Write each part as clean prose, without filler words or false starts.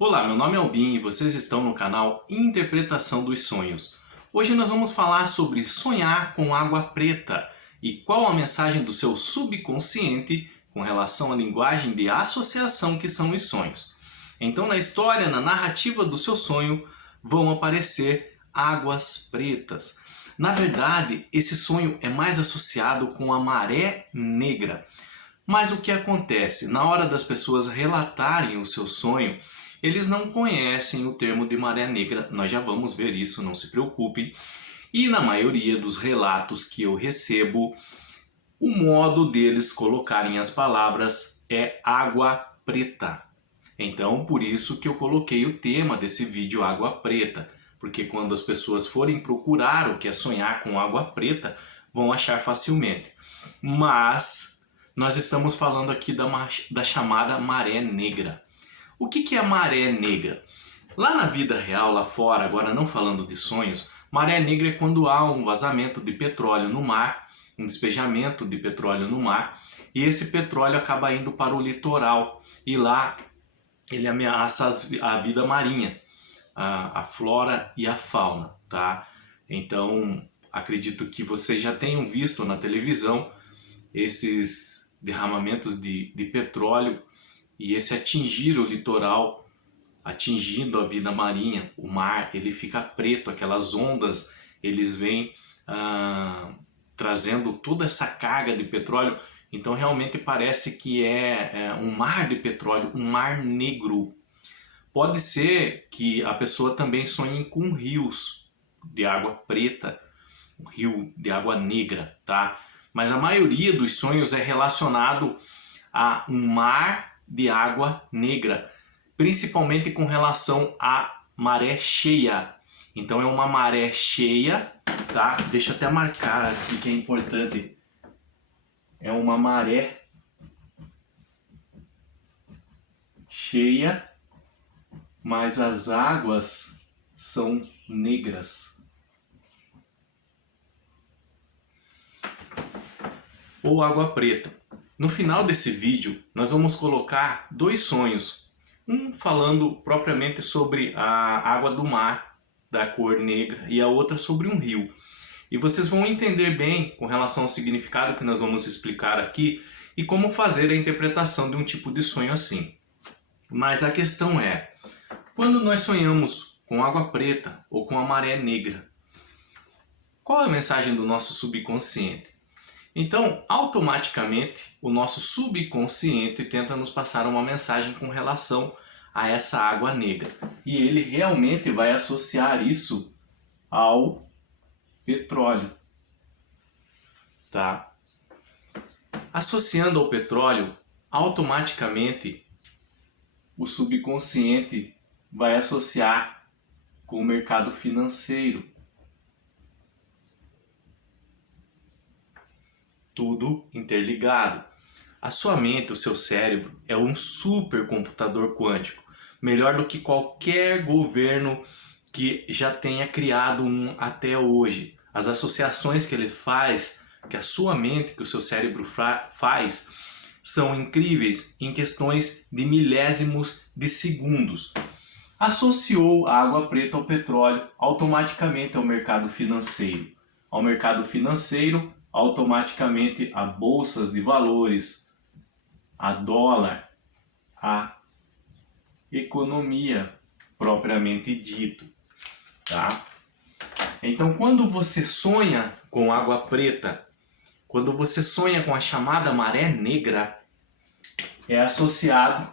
Olá, meu nome é Albin e vocês estão no canal Interpretação dos Sonhos. Hoje nós vamos falar sobre sonhar com água preta e qual a mensagem do seu subconsciente com relação à linguagem de associação que são os sonhos. Então, na história, na narrativa do seu sonho, vão aparecer águas pretas. Na verdade, esse sonho é mais associado com a maré negra. Mas o que acontece? Na hora das pessoas relatarem o seu sonho, eles não conhecem o termo de maré negra, nós já vamos ver isso, não se preocupem. E na maioria dos relatos que eu recebo, o modo deles colocarem as palavras é água preta. Então, por isso que eu coloquei o tema desse vídeo água preta, porque quando as pessoas forem procurar o que é sonhar com água preta, vão achar facilmente. Mas nós estamos falando aqui da chamada maré negra. O que é a maré negra? Lá na vida real, lá fora, agora não falando de sonhos, maré negra é quando há um vazamento de petróleo no mar, um despejamento de petróleo no mar, e esse petróleo acaba indo para o litoral, e lá ele ameaça a vida marinha, a flora e a fauna, tá? Então, acredito que vocês já tenham visto na televisão esses derramamentos de petróleo e esse atingir o litoral, atingindo a vida marinha, o mar, ele fica preto, aquelas ondas, eles vêm trazendo toda essa carga de petróleo, então realmente parece que é um mar de petróleo, um mar negro. Pode ser que a pessoa também sonhe com rios de água preta, um rio de água negra, tá? Mas a maioria dos sonhos é relacionado a um mar de água negra, principalmente com relação à maré cheia. Então é uma maré cheia, tá? Deixa eu até marcar aqui que é importante. É uma maré cheia, mas as águas são negras. Ou água preta. No final desse vídeo, nós vamos colocar dois sonhos. Um falando propriamente sobre a água do mar, da cor negra, e a outra sobre um rio. E vocês vão entender bem com relação ao significado que nós vamos explicar aqui e como fazer a interpretação de um tipo de sonho assim. Mas a questão é, quando nós sonhamos com água preta ou com a maré negra, qual é a mensagem do nosso subconsciente? Então, automaticamente, o nosso subconsciente tenta nos passar uma mensagem com relação a essa água negra. E ele realmente vai associar isso ao petróleo. Tá? Associando ao petróleo, automaticamente o subconsciente vai associar com o mercado financeiro. Tudo interligado. A sua mente, o seu cérebro, é um supercomputador quântico, melhor do que qualquer governo que já tenha criado um até hoje. As associações que ele faz, que a sua mente, que o seu cérebro faz, são incríveis em questões de milésimos de segundos. Associou a água preta ao petróleo, automaticamente ao mercado financeiro. Ao mercado financeiro, automaticamente a bolsas de valores, a dólar, a economia propriamente dito, tá? Então, quando você sonha com água preta, quando você sonha com a chamada maré negra, é associado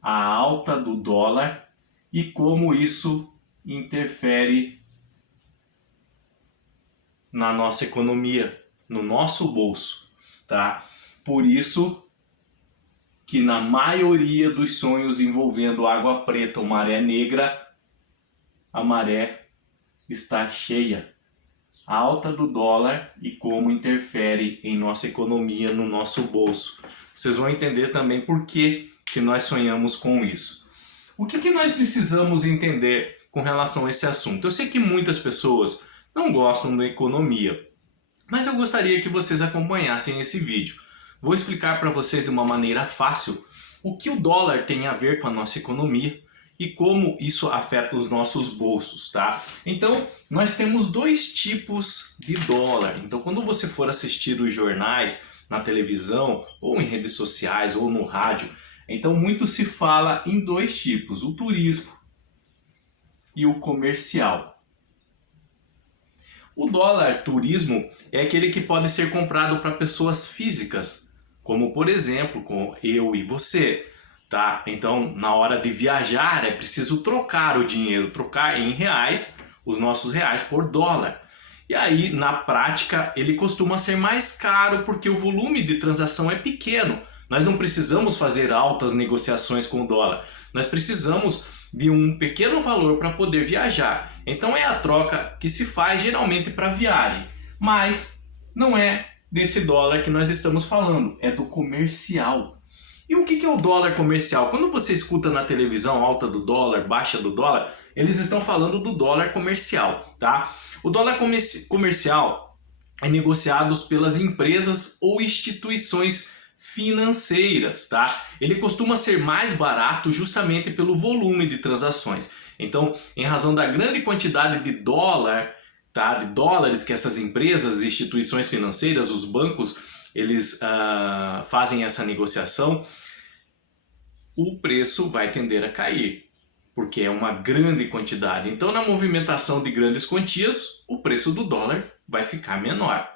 à alta do dólar e como isso interfere na nossa economia, no nosso bolso, tá? Por isso que na maioria dos sonhos envolvendo água preta ou maré negra, a maré está cheia. A alta do dólar e como interfere em nossa economia, no nosso bolso. Vocês vão entender também por que nós sonhamos com isso. O que nós precisamos entender com relação a esse assunto? Eu sei que muitas pessoas não gostam da economia, mas eu gostaria que vocês acompanhassem esse vídeo. Vou explicar para vocês de uma maneira fácil o que o dólar tem a ver com a nossa economia e como isso afeta os nossos bolsos, tá? Então, nós temos dois tipos de dólar. Então, quando você for assistir os jornais na televisão, ou em redes sociais, ou no rádio, então muito se fala em dois tipos, o turismo e o comercial. O dólar turismo é aquele que pode ser comprado para pessoas físicas, como por exemplo, com eu e você. Tá? Então, na hora de viajar, é preciso trocar o dinheiro, trocar em reais, os nossos reais por dólar. E aí, na prática, ele costuma ser mais caro porque o volume de transação é pequeno. Nós não precisamos fazer altas negociações com o dólar. Nós precisamos de um pequeno valor para poder viajar. Então, é a troca que se faz geralmente para viagem. Mas não é desse dólar que nós estamos falando, é do comercial. E o que é o dólar comercial? Quando você escuta na televisão alta do dólar, baixa do dólar, eles estão falando do dólar comercial, tá? O dólar comercial é negociado pelas empresas ou instituições financeiras, tá? Ele costuma ser mais barato justamente pelo volume de transações. Então, em razão da grande quantidade de dólar, tá? De dólares que essas empresas e instituições financeiras, os bancos, eles fazem essa negociação, o preço vai tender a cair, porque é uma grande quantidade. Então, na movimentação de grandes quantias, o preço do dólar vai ficar menor.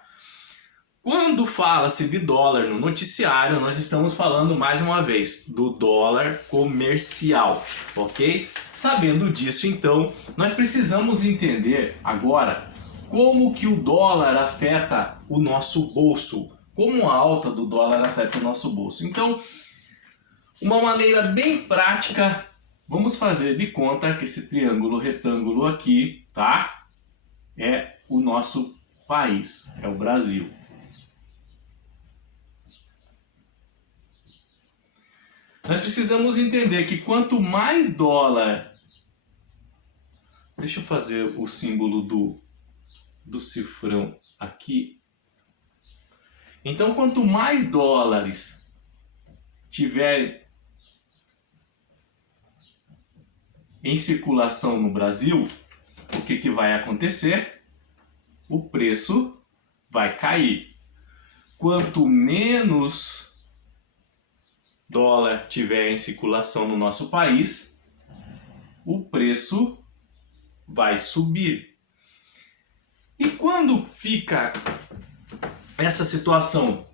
Quando fala-se de dólar no noticiário, nós estamos falando mais uma vez do dólar comercial, ok? Sabendo disso, então, nós precisamos entender agora como que o dólar afeta o nosso bolso. Como a alta do dólar afeta o nosso bolso. Então, uma maneira bem prática, vamos fazer de conta que esse triângulo retângulo aqui, tá? É o nosso país, é o Brasil. Nós precisamos entender que quanto mais dólar... Deixa eu fazer o símbolo do cifrão aqui. Então, quanto mais dólares tiver em circulação no Brasil, o que vai acontecer? O preço vai cair. Quanto menos dólar tiver em circulação no nosso país, o preço vai subir. E quando fica essa situação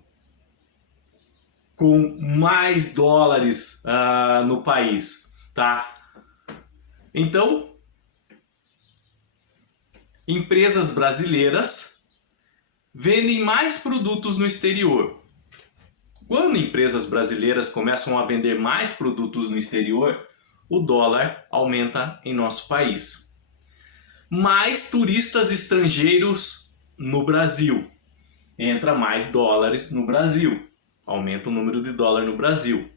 com mais dólares no país, tá? Então, empresas brasileiras vendem mais produtos no exterior. Quando empresas brasileiras começam a vender mais produtos no exterior, o dólar aumenta em nosso país. Mais turistas estrangeiros no Brasil. Entra mais dólares no Brasil. Aumenta o número de dólar no Brasil.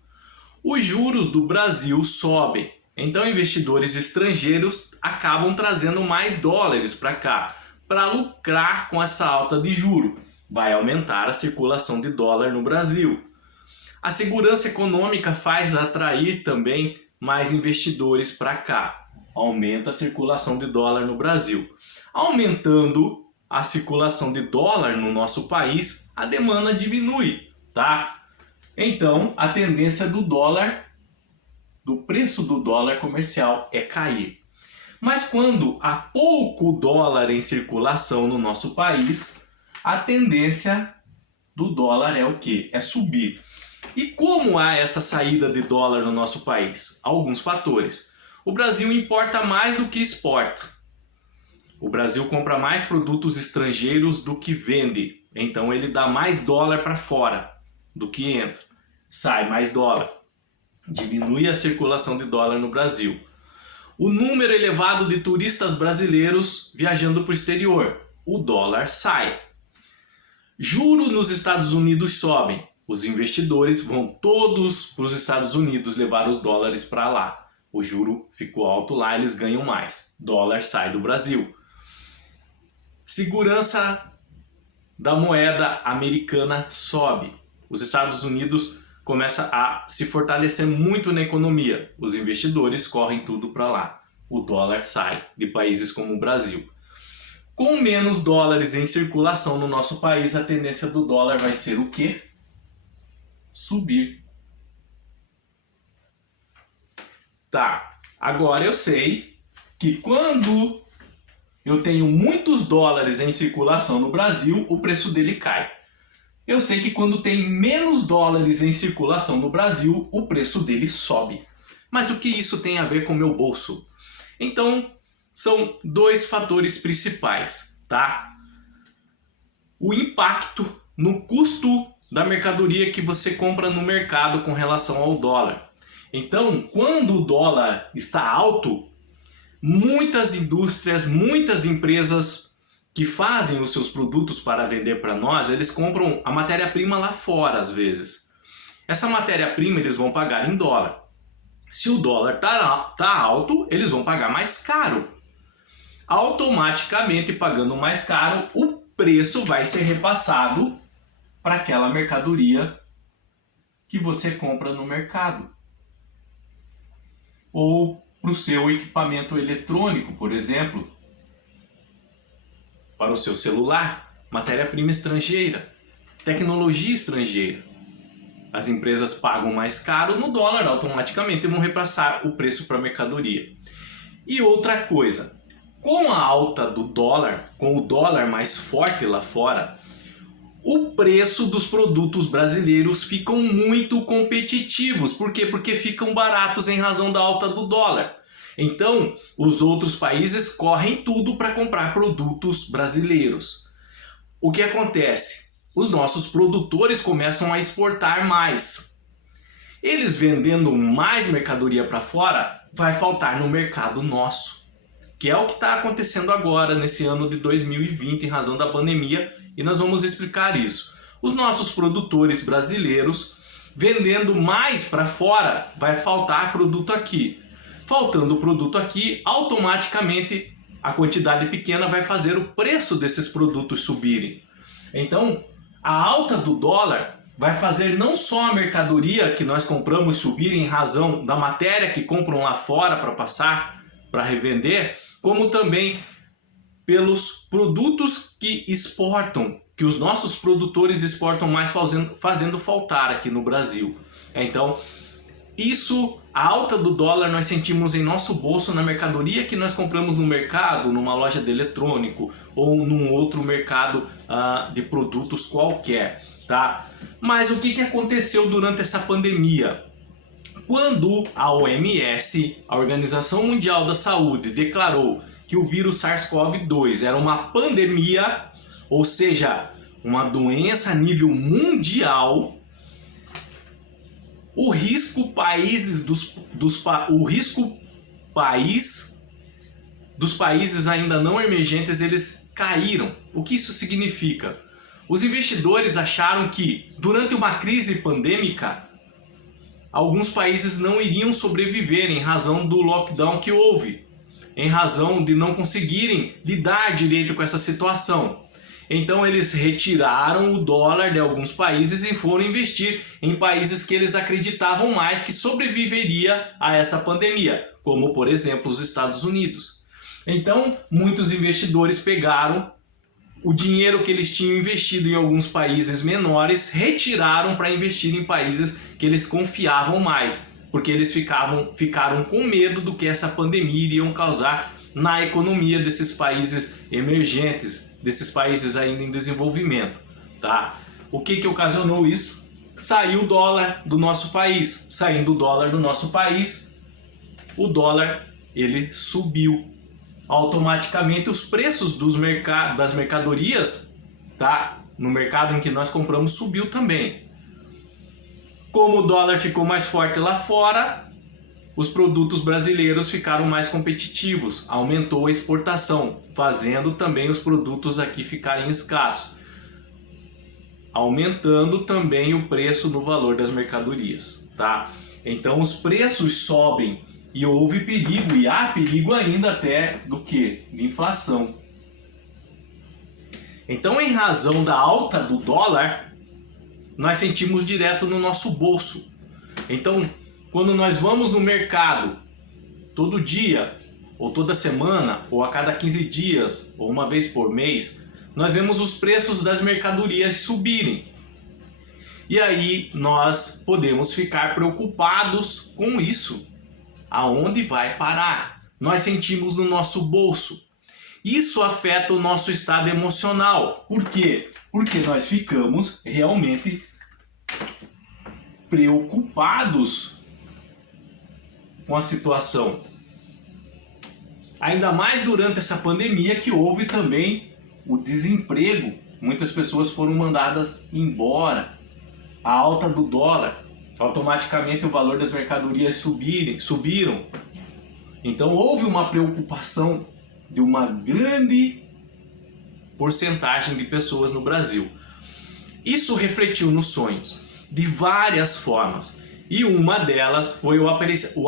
Os juros do Brasil sobem. Então investidores estrangeiros acabam trazendo mais dólares para cá, para lucrar com essa alta de juro. Vai aumentar a circulação de dólar no Brasil. A segurança econômica faz atrair também mais investidores para cá. Aumenta a circulação de dólar no Brasil. Aumentando a circulação de dólar no nosso país, a demanda diminui, tá? Então, a tendência do dólar, do preço do dólar comercial é cair. Mas quando há pouco dólar em circulação no nosso país, a tendência do dólar é o quê? É subir. E como há essa saída de dólar no nosso país? Alguns fatores. O Brasil importa mais do que exporta. O Brasil compra mais produtos estrangeiros do que vende. Então ele dá mais dólar para fora do que entra. Sai mais dólar. Diminui a circulação de dólar no Brasil. O número elevado de turistas brasileiros viajando para o exterior. O dólar sai. Juros nos Estados Unidos sobem. Os investidores vão todos para os Estados Unidos levar os dólares para lá. O juro ficou alto lá, eles ganham mais. Dólar sai do Brasil. Segurança da moeda americana sobe. Os Estados Unidos começa a se fortalecer muito na economia. Os investidores correm tudo para lá. O dólar sai de países como o Brasil. Com menos dólares em circulação no nosso país, a tendência do dólar vai ser o quê? Subir. Tá, agora eu sei que quando eu tenho muitos dólares em circulação no Brasil, o preço dele cai. Eu sei que quando tem menos dólares em circulação no Brasil, o preço dele sobe. Mas o que isso tem a ver com o meu bolso? Então, são dois fatores principais, tá? O impacto no custo da mercadoria que você compra no mercado com relação ao dólar. Então, quando o dólar está alto, muitas indústrias, muitas empresas que fazem os seus produtos para vender para nós, eles compram a matéria-prima lá fora às vezes. Essa matéria-prima eles vão pagar em dólar. Se o dólar tá alto, eles vão pagar mais caro. Automaticamente, pagando mais caro, o preço vai ser repassado para aquela mercadoria que você compra no mercado. Ou para o seu equipamento eletrônico, por exemplo, para o seu celular, matéria-prima estrangeira, tecnologia estrangeira. As empresas pagam mais caro no dólar, automaticamente vão repassar o preço para a mercadoria. E outra coisa, com a alta do dólar, com o dólar mais forte lá fora, o preço dos produtos brasileiros ficam muito competitivos. Por quê? Porque ficam baratos em razão da alta do dólar. Então, os outros países correm tudo para comprar produtos brasileiros. O que acontece? Os nossos produtores começam a exportar mais. Eles vendendo mais mercadoria para fora, vai faltar no mercado nosso. Que é o que está acontecendo agora, nesse ano de 2020, em razão da pandemia, e nós vamos explicar isso. Os nossos produtores brasileiros, vendendo mais para fora, vai faltar produto aqui. Faltando o produto aqui, automaticamente a quantidade pequena vai fazer o preço desses produtos subirem. Então, a alta do dólar vai fazer não só a mercadoria que nós compramos subir em razão da matéria que compram lá fora para passar, para revender, como também pelos produtos que exportam, que os nossos produtores exportam mais fazendo faltar aqui no Brasil. Então, a alta do dólar nós sentimos em nosso bolso na mercadoria que nós compramos no mercado, numa loja de eletrônico ou num outro mercado de produtos qualquer, tá? Mas o que aconteceu durante essa pandemia? Quando a OMS, a Organização Mundial da Saúde, declarou que o vírus SARS-CoV-2 era uma pandemia, ou seja, uma doença a nível mundial, o risco dos países ainda não emergentes, eles caíram. O que isso significa? Os investidores acharam que durante uma crise pandêmica, alguns países não iriam sobreviver em razão do lockdown que houve, em razão de não conseguirem lidar direito com essa situação. Então eles retiraram o dólar de alguns países e foram investir em países que eles acreditavam mais que sobreviveria a essa pandemia, como por exemplo os Estados Unidos. Então muitos investidores pegaram o dinheiro que eles tinham investido em alguns países menores, retiraram para investir em países que eles confiavam mais, porque eles ficaram com medo do que essa pandemia iria causar na economia desses países emergentes, desses países ainda em desenvolvimento, tá? O que ocasionou isso? Saiu o dólar do nosso país. Saindo o dólar do nosso país, o dólar ele subiu. Automaticamente os preços das mercadorias, tá? No mercado em que nós compramos, subiu também. Como o dólar ficou mais forte lá fora, os produtos brasileiros ficaram mais competitivos, aumentou a exportação, fazendo também os produtos aqui ficarem escassos, aumentando também o preço no valor das mercadorias, tá? Então os preços sobem e houve perigo, e há perigo ainda até do que? De inflação. Então, em razão da alta do dólar, nós sentimos direto no nosso bolso. Então, quando nós vamos no mercado todo dia, ou toda semana, ou a cada 15 dias, ou uma vez por mês, nós vemos os preços das mercadorias subirem. E aí nós podemos ficar preocupados com isso. Aonde vai parar? Nós sentimos no nosso bolso. Isso afeta o nosso estado emocional. Por quê? Porque nós ficamos realmente preocupados com a situação. Ainda mais durante essa pandemia que houve também o desemprego. Muitas pessoas foram mandadas embora. A alta do dólar, automaticamente o valor das mercadorias subiram. Então houve uma preocupação de uma grande porcentagem de pessoas no Brasil. Isso refletiu nos sonhos de várias formas. E uma delas foi o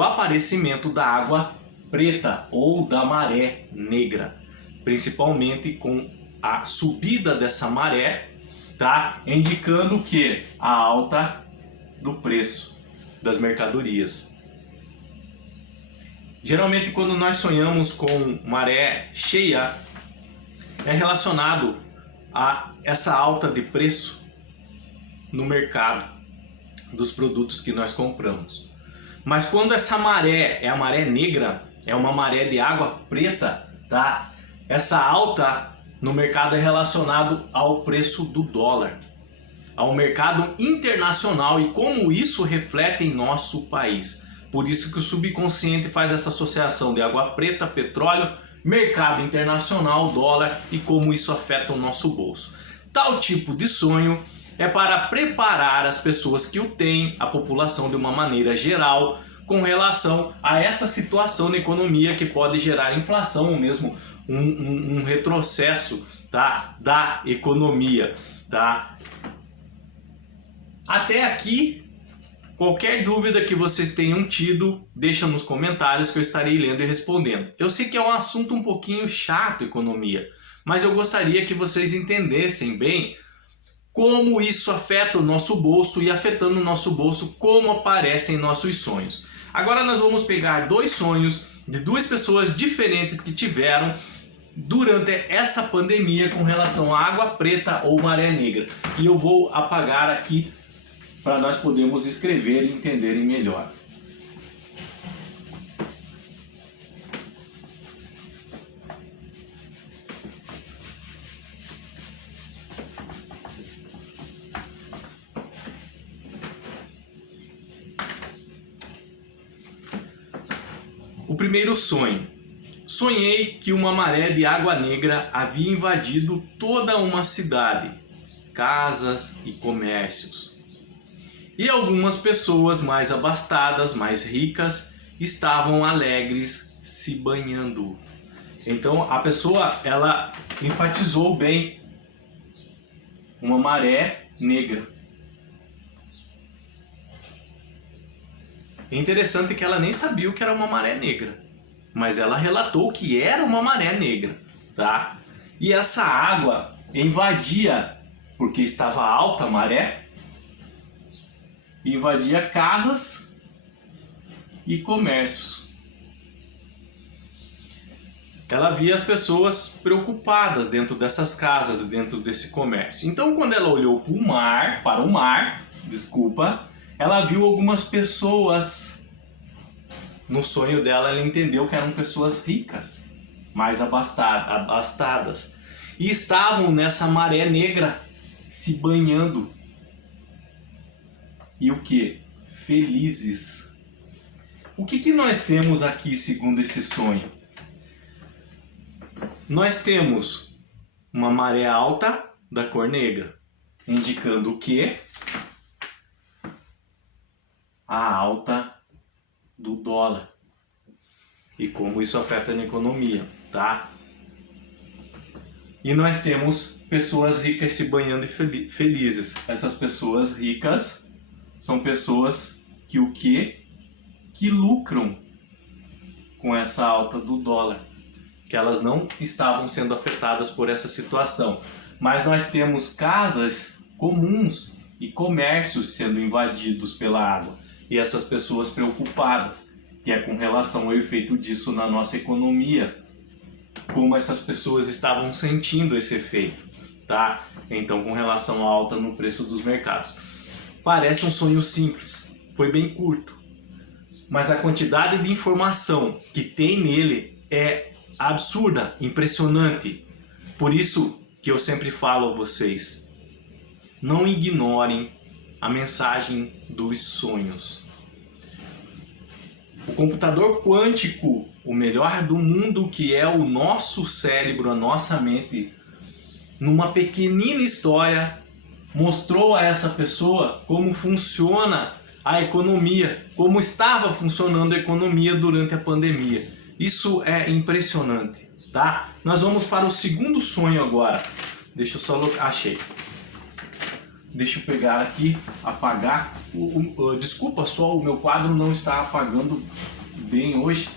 aparecimento da água preta ou da maré negra. Principalmente com a subida dessa maré, tá? Indicando que a alta do preço das mercadorias. Geralmente quando nós sonhamos com maré cheia, é relacionado a essa alta de preço no mercado dos produtos que nós compramos. Mas quando essa maré é a maré negra, é uma maré de água preta, tá? Essa alta no mercado é relacionado ao preço do dólar, ao mercado internacional e como isso reflete em nosso país. Por isso que o subconsciente faz essa associação de água preta, petróleo, mercado internacional, dólar e como isso afeta o nosso bolso. Tal tipo de sonho é para preparar as pessoas que o têm, a população de uma maneira geral, com relação a essa situação na economia que pode gerar inflação ou mesmo um retrocesso, tá, da economia, tá? Até aqui, qualquer dúvida que vocês tenham tido, deixa nos comentários que eu estarei lendo e respondendo. Eu sei que é um assunto um pouquinho chato, economia, mas eu gostaria que vocês entendessem bem como isso afeta o nosso bolso e afetando o nosso bolso, como aparecem nossos sonhos. Agora nós vamos pegar dois sonhos de duas pessoas diferentes que tiveram durante essa pandemia com relação à água preta ou maré negra. E eu vou apagar aqui para nós podermos escrever e entenderem melhor. O primeiro sonho. Sonhei que uma maré de água negra havia invadido toda uma cidade, casas e comércios. E algumas pessoas mais abastadas, mais ricas, estavam alegres se banhando. Então a pessoa, ela enfatizou bem uma maré negra. É interessante que ela nem sabia o que era uma maré negra, mas ela relatou que era uma maré negra, tá? E essa água invadia, porque estava alta a maré, invadia casas e comércios. Ela via as pessoas preocupadas dentro dessas casas, dentro desse comércio. Então, quando ela olhou para o mar, ela viu algumas pessoas. No sonho dela, ela entendeu que eram pessoas ricas, mais abastadas, e estavam nessa maré negra se banhando. E o que? Felizes. O que nós temos aqui segundo esse sonho? Nós temos uma maré alta da cor negra, indicando o que? A alta do dólar e como isso afeta na economia, tá? E nós temos pessoas ricas se banhando e felizes. Essas pessoas ricas são pessoas que o quê? Que lucram com essa alta do dólar, que elas não estavam sendo afetadas por essa situação. Mas nós temos casas comuns e comércios sendo invadidos pela água. E essas pessoas preocupadas, que é com relação ao efeito disso na nossa economia, como essas pessoas estavam sentindo esse efeito, tá? Então, com relação à alta no preço dos mercados. Parece um sonho simples, foi bem curto, mas a quantidade de informação que tem nele é absurda, impressionante. Por isso que eu sempre falo a vocês, não ignorem a mensagem dos sonhos. O computador quântico, o melhor do mundo, que é o nosso cérebro, a nossa mente, numa pequenina história, mostrou a essa pessoa como funciona a economia, como estava funcionando a economia durante a pandemia. Isso é impressionante, tá? Nós vamos para o segundo sonho agora. Deixa eu só... Achei. Deixa eu pegar aqui, apagar. Desculpa só, o meu quadro não está apagando bem hoje.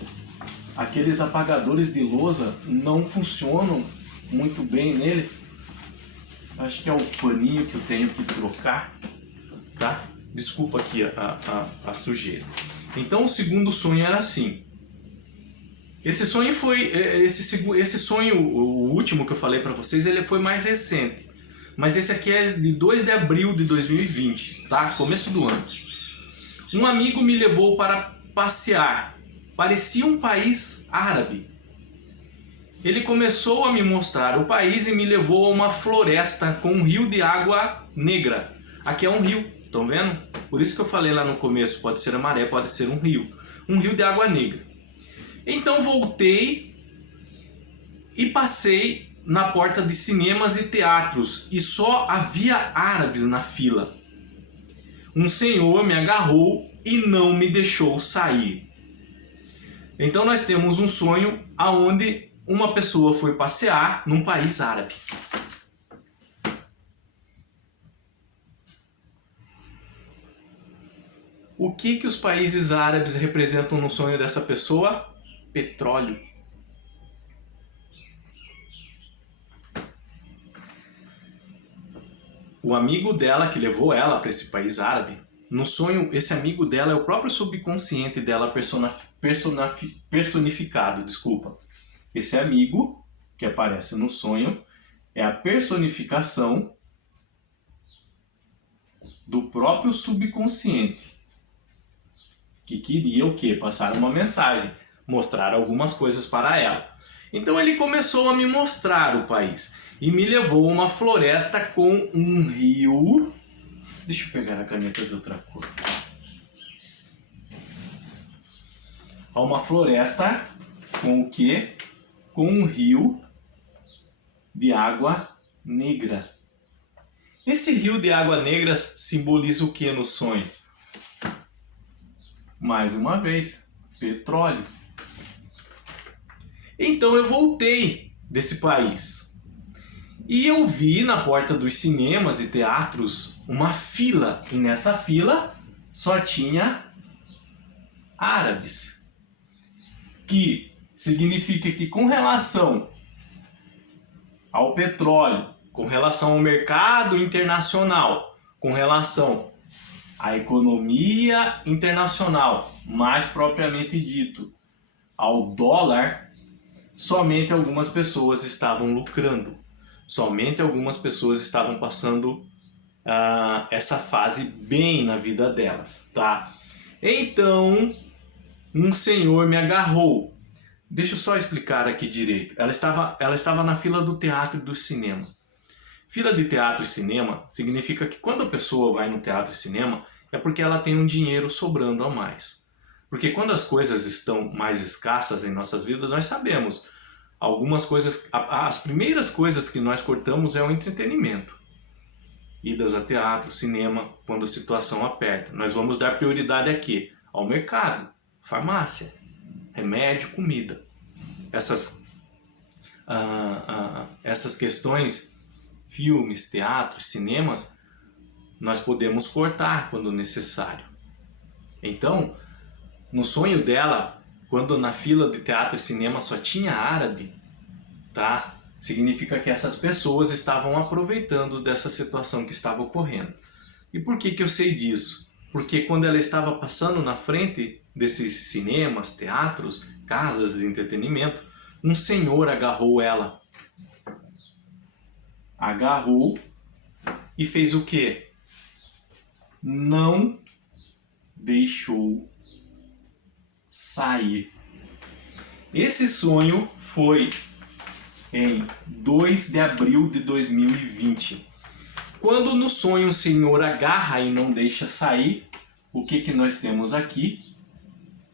Aqueles apagadores de lousa não funcionam muito bem nele. Acho que é o paninho que eu tenho que trocar, tá? Desculpa aqui a sujeira. Então o segundo sonho era assim. Esse sonho foi... Esse sonho, o último que eu falei para vocês, ele foi mais recente. Mas esse aqui é de 2 de abril de 2020, tá? Começo do ano. Um amigo me levou para passear. Parecia um país árabe. Ele começou a me mostrar o país e me levou a uma floresta com um rio de água negra. Aqui é um rio, estão vendo? Por isso que eu falei lá no começo, pode ser a maré, pode ser um rio. Um rio de água negra. Então voltei e passei na porta de cinemas e teatros e só havia árabes na fila. Um senhor me agarrou e não me deixou sair. Então nós temos um sonho aonde uma pessoa foi passear num país árabe. O que os países árabes representam no sonho dessa pessoa? Petróleo. O amigo dela que levou ela para esse país árabe, no sonho, esse amigo dela é o próprio subconsciente dela personificado, desculpa. Esse amigo que aparece no sonho é a personificação do próprio subconsciente, que queria o quê? Passar uma mensagem, mostrar algumas coisas para ela. Então ele começou a me mostrar o país e me levou a uma floresta com um rio. Deixa eu pegar a caneta de outra cor. A uma floresta com o quê? Com um rio de água negra. Esse rio de água negra simboliza o que no sonho? Mais uma vez, petróleo. Então eu voltei desse país e eu vi na porta dos cinemas e teatros uma fila, e nessa fila só tinha árabes, que significa que com relação ao petróleo, com relação ao mercado internacional, com relação à economia internacional, mais propriamente dito, ao dólar, somente algumas pessoas estavam lucrando. Somente algumas pessoas estavam passando essa fase bem na vida delas, tá? Então, um senhor me agarrou. Deixa eu só explicar aqui direito. Ela estava na fila do teatro e do cinema. Fila de teatro e cinema significa que quando a pessoa vai no teatro e cinema é porque ela tem um dinheiro sobrando a mais. Porque quando as coisas estão mais escassas em nossas vidas, nós sabemos, algumas coisas, as primeiras coisas que nós cortamos é o entretenimento. Idas a teatro, cinema, quando a situação aperta. Nós vamos dar prioridade a quê? Ao mercado, farmácia, remédio, comida. Essas questões, filmes, teatros, cinemas, nós podemos cortar quando necessário. Então, no sonho dela, quando na fila de teatro e cinema só tinha árabe, tá? Significa que essas pessoas estavam aproveitando dessa situação que estava ocorrendo. E E por que eu sei disso? Porque quando ela estava passando na frente desses cinemas, teatros, casas de entretenimento, um senhor agarrou ela. Agarrou e fez o quê? Não deixou sair. Esse sonho foi em 2 de abril de 2020. Quando no sonho o Senhor agarra e não deixa sair, o que nós temos aqui?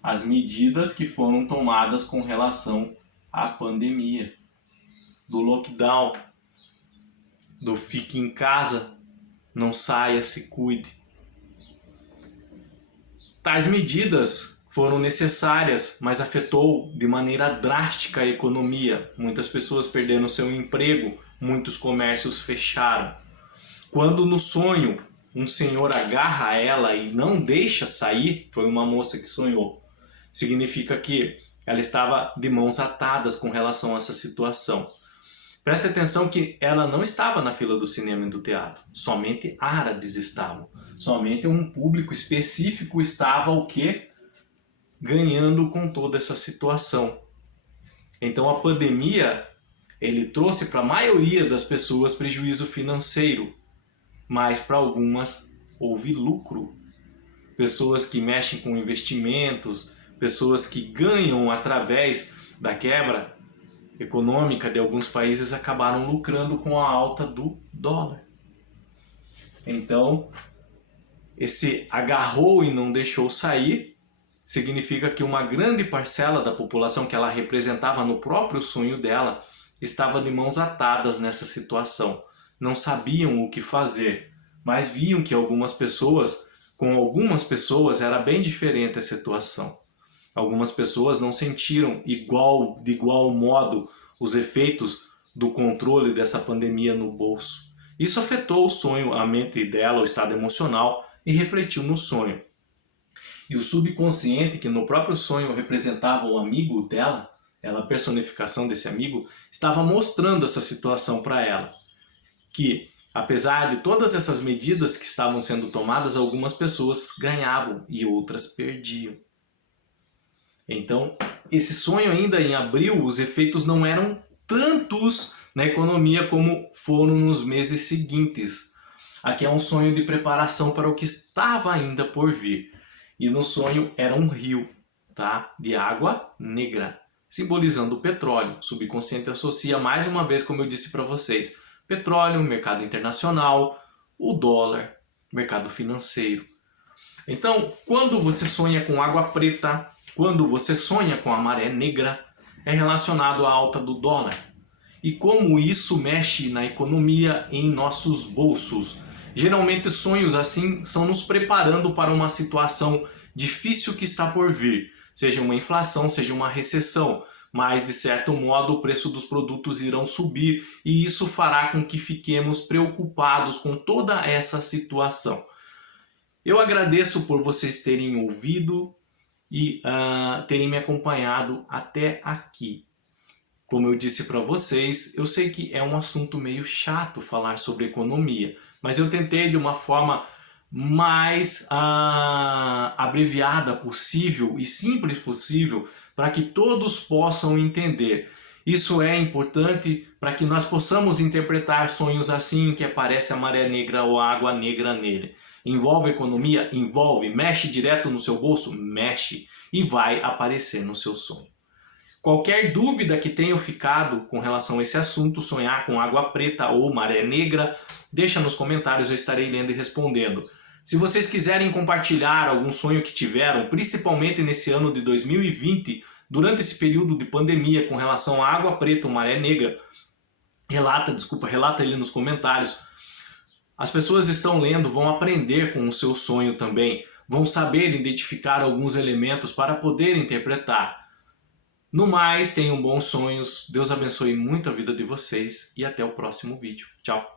As medidas que foram tomadas com relação à pandemia, do lockdown, do fique em casa, não saia, se cuide. Tais medidas foram necessárias, mas afetou de maneira drástica a economia. Muitas pessoas perderam seu emprego, muitos comércios fecharam. Quando no sonho um senhor agarra ela e não deixa sair, foi uma moça que sonhou, significa que ela estava de mãos atadas com relação a essa situação. Preste atenção que ela não estava na fila do cinema e do teatro, somente árabes estavam. Somente um público específico estava o quê? Ganhando com toda essa situação. Então a pandemia, ele trouxe para a maioria das pessoas prejuízo financeiro, mas para algumas houve lucro. Pessoas que mexem com investimentos, pessoas que ganham através da quebra econômica de alguns países acabaram lucrando com a alta do dólar. Então, esse agarrou e não deixou sair significa que uma grande parcela da população que ela representava no próprio sonho dela estava de mãos atadas nessa situação. Não sabiam o que fazer, mas viam que com algumas pessoas era bem diferente a situação. Algumas pessoas não sentiram de igual modo os efeitos do controle dessa pandemia no bolso. Isso afetou o sonho, a mente dela, o estado emocional, e refletiu no sonho. E o subconsciente, que no próprio sonho representava o amigo dela, ela, a personificação desse amigo, estava mostrando essa situação para ela. Que, apesar de todas essas medidas que estavam sendo tomadas, algumas pessoas ganhavam e outras perdiam. Então, esse sonho ainda em abril, os efeitos não eram tantos na economia como foram nos meses seguintes. Aqui é um sonho de preparação para o que estava ainda por vir. E no sonho era um rio, tá? De água negra, simbolizando o petróleo. O subconsciente associa mais uma vez, como eu disse para vocês, petróleo, mercado internacional, o dólar, mercado financeiro. Então, quando você sonha com água preta, quando você sonha com a maré negra, é relacionado à alta do dólar. E como isso mexe na economia em nossos bolsos. Geralmente sonhos assim são nos preparando para uma situação difícil que está por vir. Seja uma inflação, seja uma recessão. Mas de certo modo o preço dos produtos irão subir e isso fará com que fiquemos preocupados com toda essa situação. Eu agradeço por vocês terem ouvido e terem me acompanhado até aqui. Como eu disse para vocês, eu sei que é um assunto meio chato falar sobre economia, mas eu tentei de uma forma mais abreviada possível e simples possível para que todos possam entender. Isso é importante para que nós possamos interpretar sonhos assim que aparece a maré negra ou a água negra nele. Envolve economia? Envolve. Mexe direto no seu bolso? Mexe. E vai aparecer no seu sonho. Qualquer dúvida que tenha ficado com relação a esse assunto, sonhar com água preta ou maré negra, deixa nos comentários, eu estarei lendo e respondendo. Se vocês quiserem compartilhar algum sonho que tiveram, principalmente nesse ano de 2020, durante esse período de pandemia com relação à água preta ou maré negra, relata ele nos comentários. As pessoas estão lendo, vão aprender com o seu sonho também, vão saber identificar alguns elementos para poder interpretar. No mais, tenham bons sonhos, Deus abençoe muito a vida de vocês e até o próximo vídeo. Tchau!